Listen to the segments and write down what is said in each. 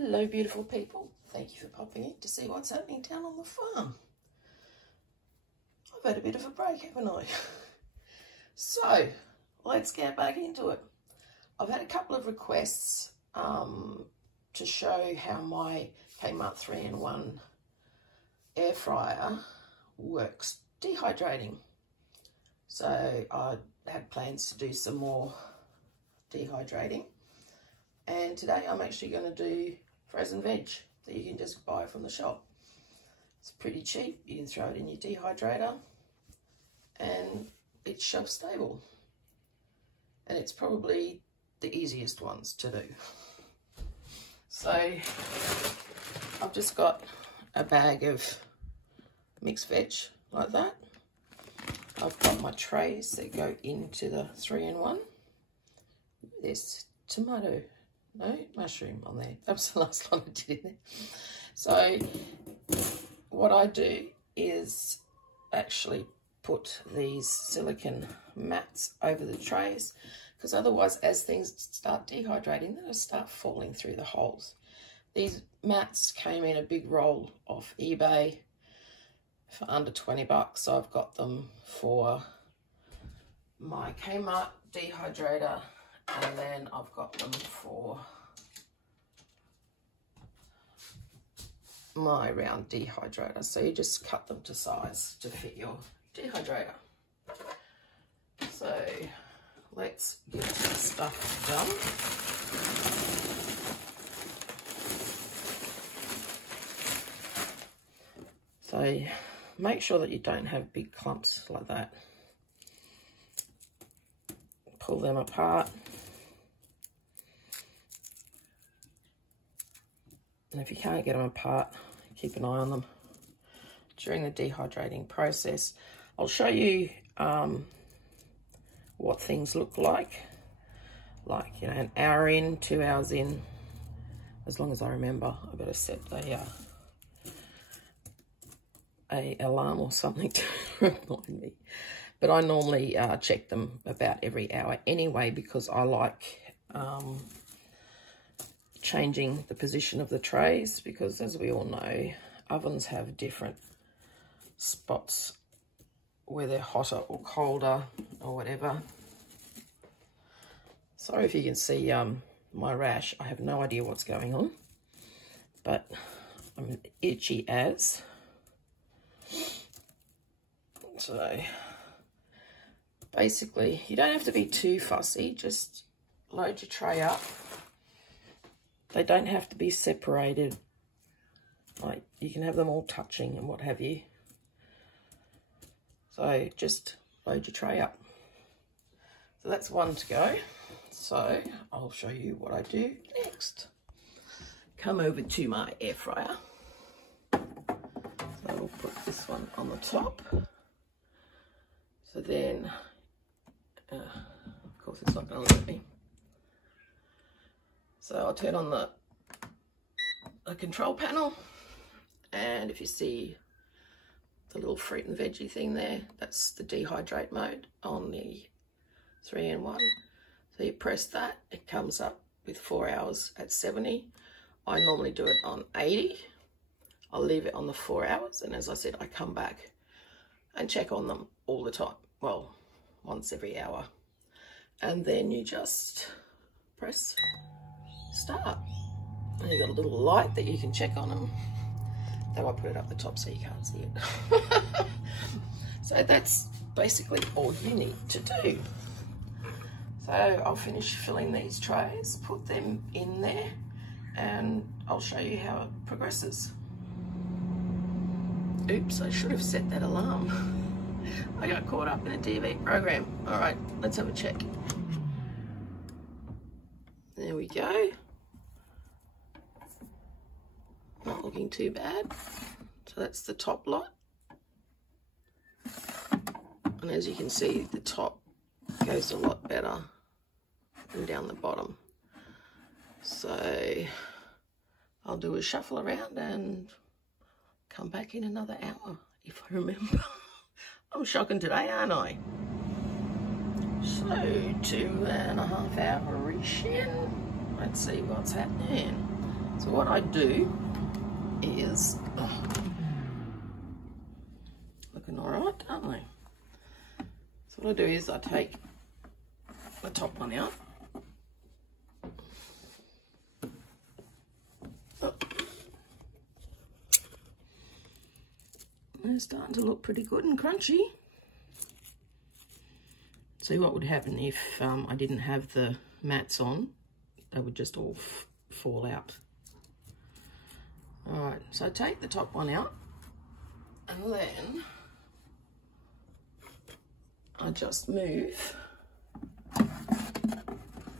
Hello beautiful people, thank you for popping in to see what's happening down on the farm. I've had a bit of a break, haven't I? So let's get back into it. I've had a couple of requests to show how my KMART 3-in-1 air fryer works dehydrating. So I had plans to do some more dehydrating, and today I'm actually going to do frozen veg that you can just buy from the shop. It's pretty cheap. You can throw it in your dehydrator and it's shelf stable, and it's probably the easiest ones to do. So I've just got a bag of mixed veg like that. I've got my trays that go into the 3-in-1. There's tomato, no, mushroom on there. That was the last one I did in there. So what I do is actually put these silicone mats over the trays, because otherwise as things start dehydrating, they'll start falling through the holes. These mats came in a big roll off eBay for under 20 bucks. So I've got them for my KMART dehydrator, and then I've got them for my round dehydrator. So you just cut them to size to fit your dehydrator. So let's get this stuff done. So make sure that you don't have big clumps like that. Pull them apart. And if you can't get them apart, keep an eye on them during the dehydrating process. I'll show you what things look like, you know, an hour in, 2 hours in, as long as I remember. I better set a alarm or something to remind me. But I normally check them about every hour anyway, because I like changing the position of the trays, because as we all know, ovens have different spots where they're hotter or colder or whatever. Sorry if you can see my rash. I have no idea what's going on, but I'm itchy as. So basically, you don't have to be too fussy. Just load your tray up. They don't have to be separated. Like, you can have them all touching and what have you. So just load your tray up. So that's one to go. So I'll show you what I do next. Come over to my air fryer. So we'll put this one on the top. So then, of course it's not going to let me. So I'll turn on the control panel, and if you see the little fruit and veggie thing there, that's the dehydrate mode on the 3-in-1. So you press that, it comes up with 4 hours at 70. I normally do it on 80. I'll leave it on the 4 hours, and as I said, I come back and check on them all the time. Well, once every hour. And then you just press start. And you've got a little light that you can check on them. Though I put it up the top so you can't see it. So that's basically all you need to do. So I'll finish filling these trays, put them in there, and I'll show you how it progresses. Oops, I should have set that alarm. I got caught up in a TV program. All right, let's have a check. There we go. Not looking too bad. So that's the top lot. And as you can see, the top goes a lot better than down the bottom. So I'll do a shuffle around and come back in another hour, if I remember. I'm shocking today, aren't I? So 2.5 hours in. Let's see what's happening. So what I do is, looking all right, aren't they? So what I do is I take the top one out. They're starting to look pretty good and crunchy. See what would happen if I didn't have the mats on, they would just all fall out. All right, so take the top one out, and then I just move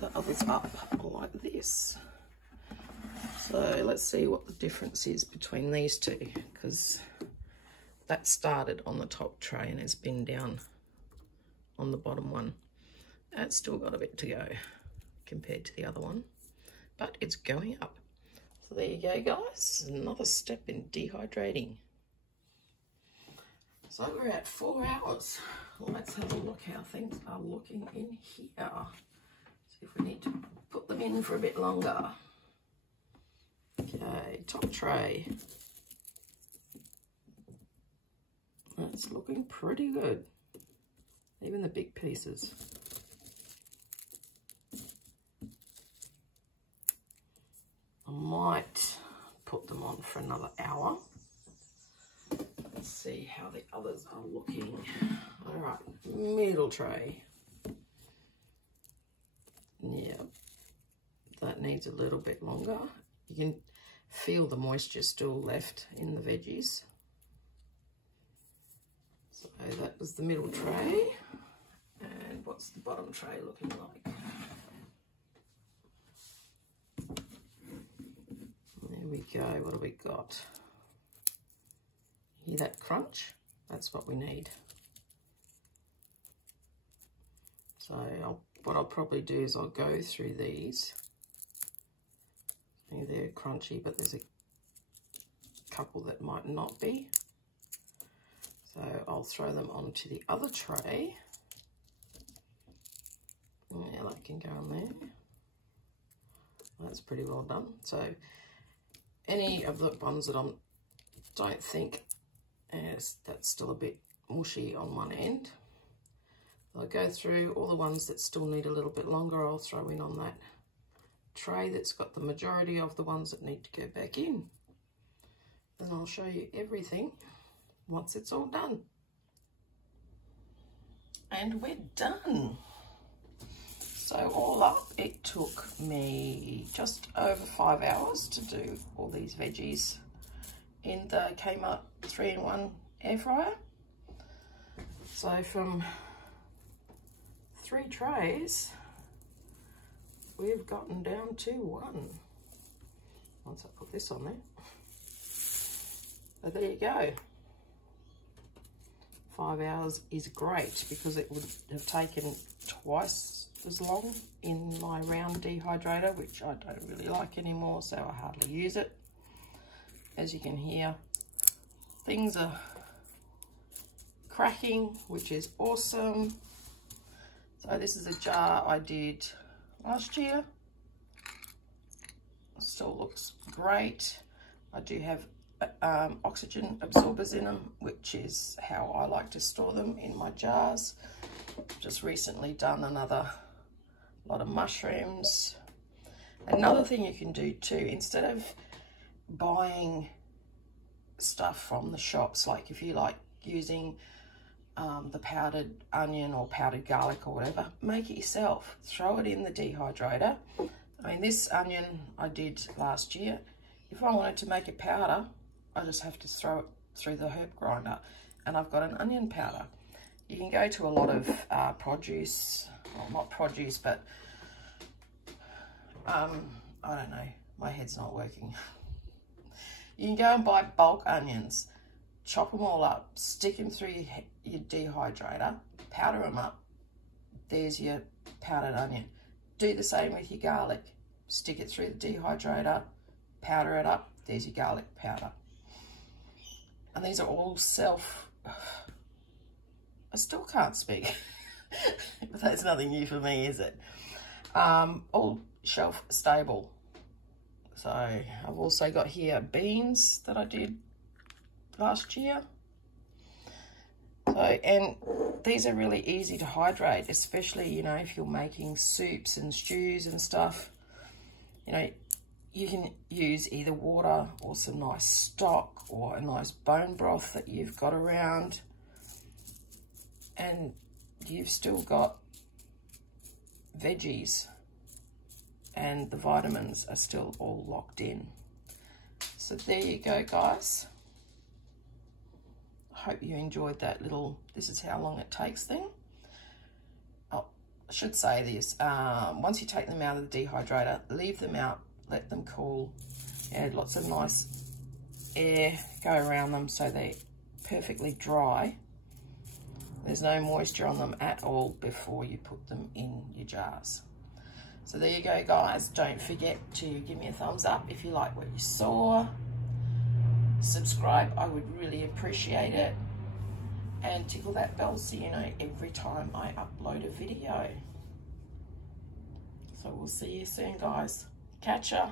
the others up like this. So let's see what the difference is between these two, because that started on the top tray and has been down on the bottom one. That's still got a bit to go compared to the other one, but it's going up. So there you go, guys, another step in dehydrating. So we're at 4 hours. Let's have a look how things are looking in here. See if we need to put them in for a bit longer. Okay, top tray. That's looking pretty good. Even the big pieces. I might put them on for another hour. Let's see how the others are looking. All right, middle tray. Yeah, that needs a little bit longer. You can feel the moisture still left in the veggies. So that was the middle tray. And what's the bottom tray looking like? There we go. What have we got? Hear that crunch? That's what we need. So what I'll probably do is I'll go through these. They're crunchy, but there's a couple that might not be. So I'll throw them onto the other tray. Yeah, that can go on there. That's pretty well done. So any of the ones that I don't think that's still a bit mushy on one end, I'll go through all the ones that still need a little bit longer. I'll throw in on that tray that's got the majority of the ones that need to go back in. Then I'll show you everything once it's all done. And we're done. So all up, it took me just over 5 hours to do all these veggies in the KMART 3-in-1 air fryer. So from 3 trays, we've gotten down to 1. Once I put this on there. So there you go. 5 hours is great because it would have taken twice as long in my round dehydrator, which I don't really like anymore, so I hardly use it. As you can hear, things are cracking, which is awesome. So this is a jar I did last year. Still looks great. I do have oxygen absorbers in them, which is how I like to store them in my jars. Just recently done another lot of mushrooms. Another thing you can do too, instead of buying stuff from the shops, like if you like using the powdered onion or powdered garlic or whatever, make it yourself. Throw it in the dehydrator. I mean, this onion I did last year. If I wanted to make a powder, I just have to throw it through the herb grinder and I've got an onion powder. You can go to a lot of produce, well, not produce, but I don't know, my head's not working. You can go and buy bulk onions, chop them all up, stick them through your dehydrator, powder them up. There's your powdered onion. Do the same with your garlic. Stick it through the dehydrator, powder it up. There's your garlic powder. And these are all I still can't speak. But that's nothing new for me, is it? All shelf stable. So I've also got here beans that I did last year. So, and these are really easy to hydrate, especially, you know, if you're making soups and stews and stuff. You know, you can use either water or some nice stock or a nice bone broth that you've got around, and you've still got veggies and the vitamins are still all locked in. So there you go, guys. I hope you enjoyed that little, this is how long it takes thing. Oh, I should say this, once you take them out of the dehydrator, leave them out, let them cool. Add lots of nice air go around them so they're perfectly dry. There's no moisture on them at all before you put them in your jars. So there you go, guys. Don't forget to give me a thumbs up if you like what you saw. Subscribe, I would really appreciate it. And tickle that bell so you know every time I upload a video. So we'll see you soon, guys. Catch ya.